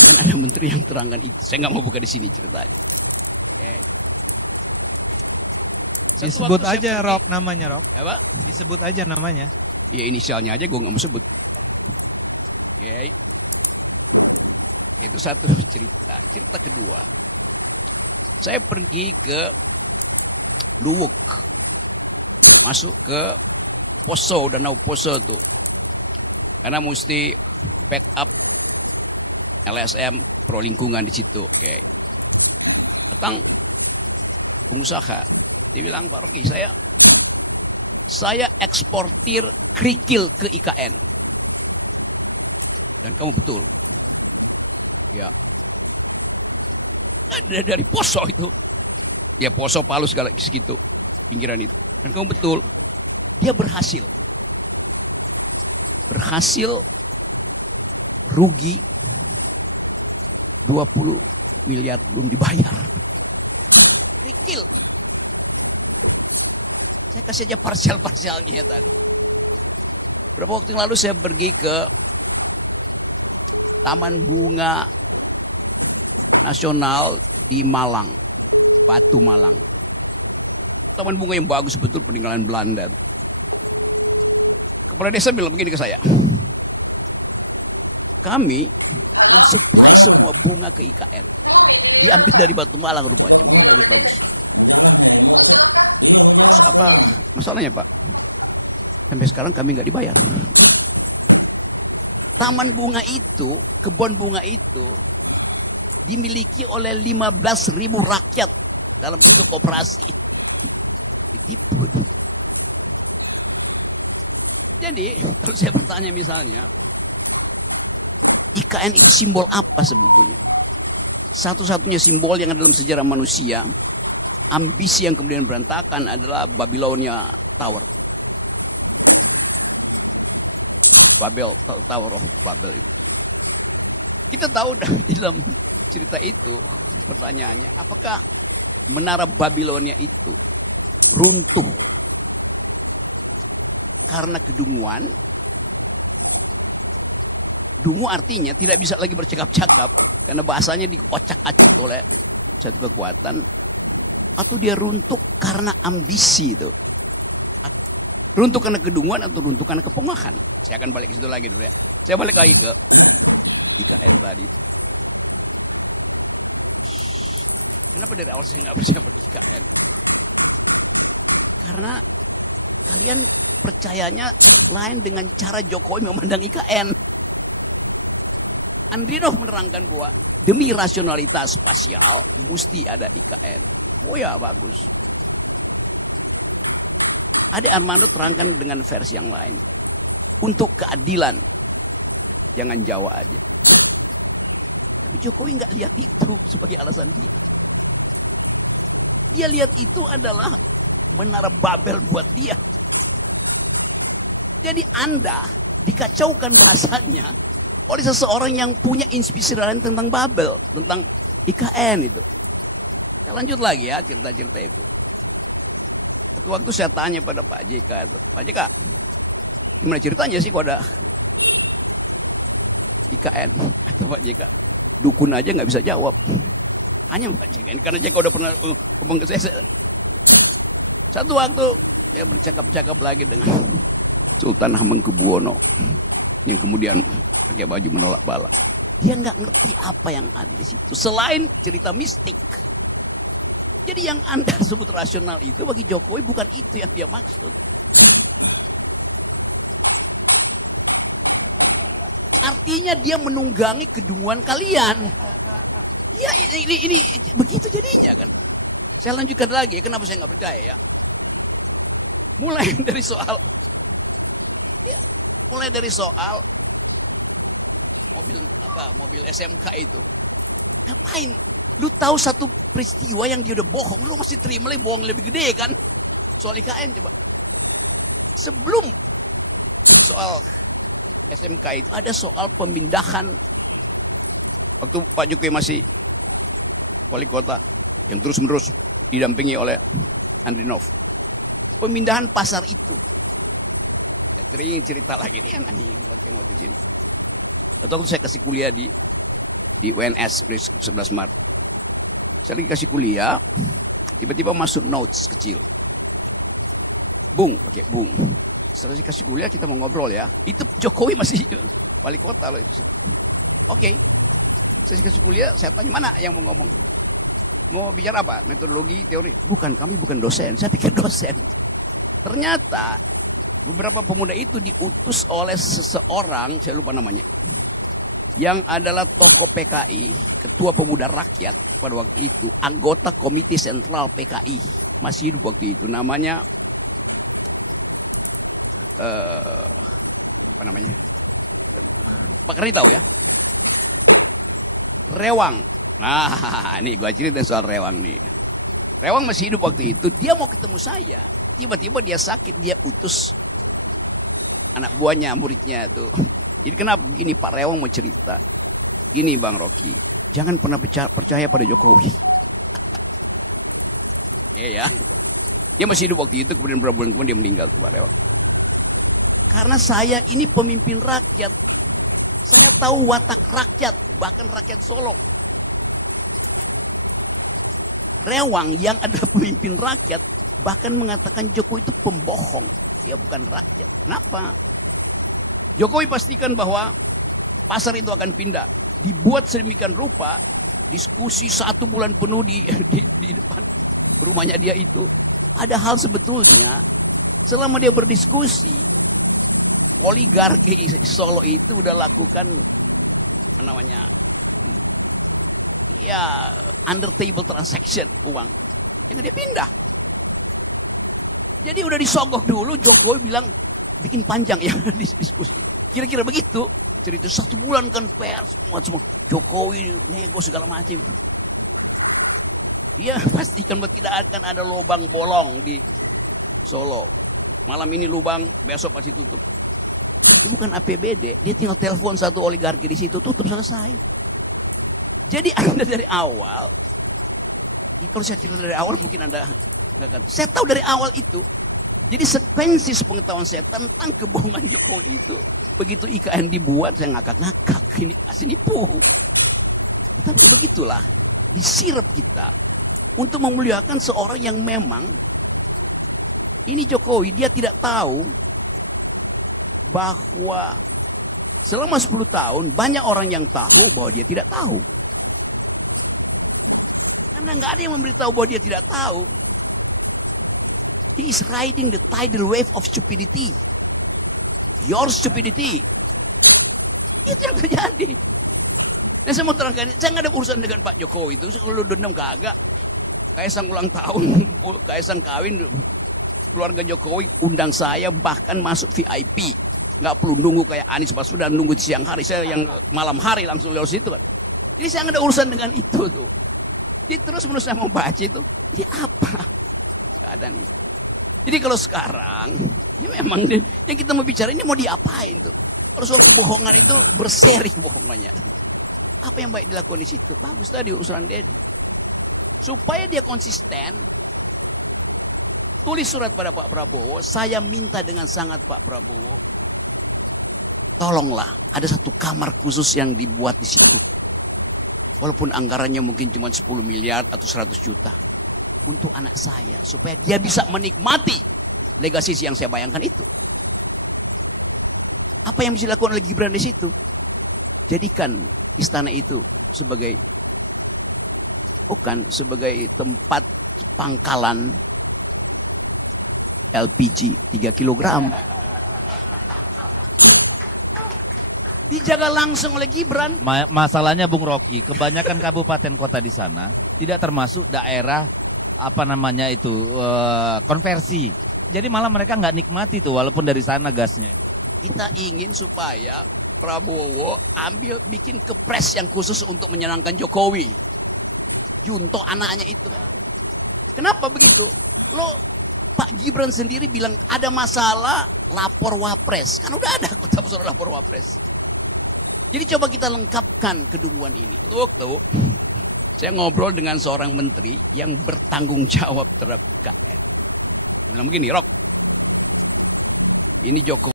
Akan ada menteri yang terangkan itu. Saya nggak mau buka di sini ceritanya. Oke. Disebut aja Rock namanya Rock. Apa? Disebut aja namanya. Ya inisialnya aja gue nggak mau sebut. Oke. Itu satu cerita. Cerita kedua. Saya pergi ke Luwuk. Masuk ke Poso, Danau Poso tuh. Karena mesti backup LSM pro lingkungan di situ. Oke. Datang pengusaha. Dia bilang, Pak Rocky, saya eksportir kerikil ke IKN. Dan kamu betul. Ya. Dari Poso itu. Ya Poso, Palu segala segitu. Pinggiran itu. Dan kamu betul. Dia berhasil. Rugi 20 miliar belum dibayar. Kerikil. Saya kasih aja parsial-parsialnya tadi. Berapa waktu yang lalu saya pergi ke Taman Bunga Nasional di Malang. Batu Malang. Taman bunga yang bagus betul, peninggalan Belanda. Kepala desa bilang begini ke saya. Kami mensuplai semua bunga ke IKN. Diambil dari Batu Malang rupanya. Bunganya bagus-bagus. Terus apa masalahnya Pak? Sampai sekarang kami nggak dibayar. Taman bunga itu, kebun bunga itu, dimiliki oleh 15.000 rakyat dalam bentuk koperasi. Ditipu. Jadi, kalau saya bertanya misalnya, IKN itu simbol apa sebetulnya? Satu-satunya simbol yang ada dalam sejarah manusia, ambisi yang kemudian berantakan adalah Babilonia Tower. Tower of Babel itu. Kita tahu di dalam cerita itu, pertanyaannya, apakah menara Babilonia itu runtuh karena kedunguan? Dungu artinya tidak bisa lagi bercakap-cakap karena bahasanya dikocak-acik oleh satu kekuatan, atau dia runtuh karena ambisi itu. Runtuh karena kedunguan atau runtuh karena kepongahan. Saya akan balik ke situ lagi dulu ya. Saya balik lagi ke IKN tadi itu. Kenapa dari awal saya nggak percaya pada IKN? Karena kalian percayanya lain dengan cara Jokowi memandang IKN. Andrinov menerangkan bahwa demi rasionalitas spasial mesti ada IKN. Oh ya, bagus. Ade Armando terangkan dengan versi yang lain. Untuk keadilan, jangan Jawa aja. Tapi Jokowi nggak lihat itu sebagai alasan dia. Dia lihat itu adalah menara Babel buat dia. Jadi Anda dikacaukan bahasanya oleh seseorang yang punya inspirasi tentang Babel, tentang IKN itu. Ya lanjut lagi ya cerita-cerita itu. Satu waktu saya tanya pada Pak JK itu, Pak JK, gimana ceritanya sih kok ada IKN? Kata Pak JK, dukun aja nggak bisa jawab. Hanya Pak JK, karena JK udah pernah ngomong ke saya. Satu waktu saya bercakap-cakap lagi dengan Sultan Hamengkubuwono yang kemudian pakai baju menolak bala. Dia nggak ngerti apa yang ada di situ selain cerita mistik. Jadi yang Anda sebut rasional itu bagi Jokowi bukan itu yang dia maksud. Artinya dia menunggangi kedunguan kalian. Ya ini begitu jadinya kan. Saya lanjutkan lagi, kenapa saya nggak percaya ya? Mulai dari soal mobil SMK itu. Ngapain? Lu tahu satu peristiwa yang dia udah bohong, lu masih terima lagi bohong lebih gede kan? Soal IKN coba. Sebelum soal SMK itu ada soal pemindahan waktu Pak Jokowi masih wali kota yang terus-menerus didampingi oleh Andrinov. Pemindahan pasar itu. Saya cerita lagi nih anak nih ngoceh-ngoceh sini. Atau waktu saya kasih kuliah di di UNS 11 Maret. Saya lagi kasih kuliah, tiba-tiba masuk notes kecil. Bung, pakai Bung. Setelah kasih kuliah kita mau ngobrol ya. Itu Jokowi masih wali kota loh itu. Oke. Saya kasih kuliah, saya tanya mana yang mau ngomong. Mau bicara apa? Metodologi, teori? Bukan, kami bukan dosen. Saya pikir dosen. Ternyata beberapa pemuda itu diutus oleh seseorang, saya lupa namanya. Yang adalah tokoh PKI, ketua pemuda rakyat pada waktu itu, anggota komite sentral PKI, masih hidup waktu itu, namanya apa namanya? Pak Karni tahu ya? Rewang. Nah, ini gua cerita soal Rewang nih. Rewang masih hidup waktu itu, dia mau ketemu saya. Tiba-tiba dia sakit, dia utus anak buahnya, muridnya tuh. Jadi kenapa begini, Pak Rewang mau cerita. Gini Bang Rocky, jangan pernah percaya pada Jokowi. Ya. Dia masih hidup waktu itu, kemudian beberapa bulan kemudian dia meninggal tuh Pak Rewang. Karena saya ini pemimpin rakyat. Saya tahu watak rakyat, bahkan rakyat Solo. Rewang yang adalah pemimpin rakyat, bahkan mengatakan Jokowi itu pembohong. Dia bukan rakyat. Kenapa? Jokowi pastikan bahwa pasar itu akan pindah. Dibuat sedemikian rupa, diskusi 1 bulan penuh di depan rumahnya dia itu. Padahal sebetulnya, selama dia berdiskusi, oligarki Solo itu udah lakukan namanya ya under table transaction uang. Yang dia pindah. Jadi udah disogok dulu, Jokowi bilang bikin panjang ya diskusinya. Kira-kira begitu. Cerita 1 bulan kan PR semua Jokowi nego segala macam itu. Iya pastikan bahwa tidak akan ada lubang bolong di Solo. Malam ini lubang, besok pasti tutup. Itu bukan APBD. Dia tinggal telepon satu oligarki di situ, tutup selesai. Jadi Anda dari awal, ya kalau saya cerita dari awal mungkin Anda nggak akan. Saya tahu dari awal itu. Jadi sekuensi pengetahuan saya tentang kebohongan Jokowi itu, begitu IKN dibuat, saya ngakak-ngakak, ini kasih nipu. Tetapi begitulah, disirap kita untuk memuliakan seorang yang memang, ini Jokowi, dia tidak tahu bahwa selama 10 tahun, banyak orang yang tahu bahwa dia tidak tahu. Karena nggak ada yang memberitahu bahwa dia tidak tahu. He is riding the tidal wave of stupidity. Your stupidity. Itu yang terjadi. Nah, saya mau terangkan, saya nggak ada urusan dengan Pak Jokowi itu. Kalau dendam kagak. Kaisang ulang tahun, Kaisang kawin, keluarga Jokowi undang saya bahkan masuk VIP. Nggak perlu nunggu kayak Anies Baswedan nunggu di siang hari. Saya yang malam hari langsung lewat situ kan. Jadi saya nggak ada urusan dengan itu tuh. Jadi terus menurut saya mau baca itu, ya apa keadaan itu. Jadi kalau sekarang, ya memang yang kita mau bicara ini mau diapain tuh. Kalau soal kebohongan itu berseri kebohongannya. Apa yang baik dilakukan di situ? Bagus tadi usulan Dedi. Supaya dia konsisten, tulis surat pada Pak Prabowo. Saya minta dengan sangat Pak Prabowo, tolonglah ada satu kamar khusus yang dibuat di situ. Walaupun anggarannya mungkin cuma 10 miliar atau 100 juta. Untuk anak saya, supaya dia bisa menikmati legasi yang saya bayangkan itu. Apa yang bisa dilakukan oleh Gibran di situ? Jadikan istana itu sebagai tempat pangkalan LPG 3 kilogram. Dijaga langsung oleh Gibran. Masalahnya Bung Rocky, kebanyakan kabupaten kota di sana tidak termasuk daerah konversi. Jadi malah mereka nggak nikmati tuh walaupun dari sana gasnya. Kita ingin supaya Prabowo bikin kepres yang khusus untuk menyenangkan Jokowi. Yunto anaknya itu. Kenapa begitu? Pak Gibran sendiri bilang ada masalah lapor wapres. Kan udah ada kota besar lapor wapres. Jadi coba kita lengkapkan kedunguan ini. Waktu saya ngobrol dengan seorang menteri yang bertanggung jawab terhadap IKN. Dia bilang begini, Rok, ini Jokowi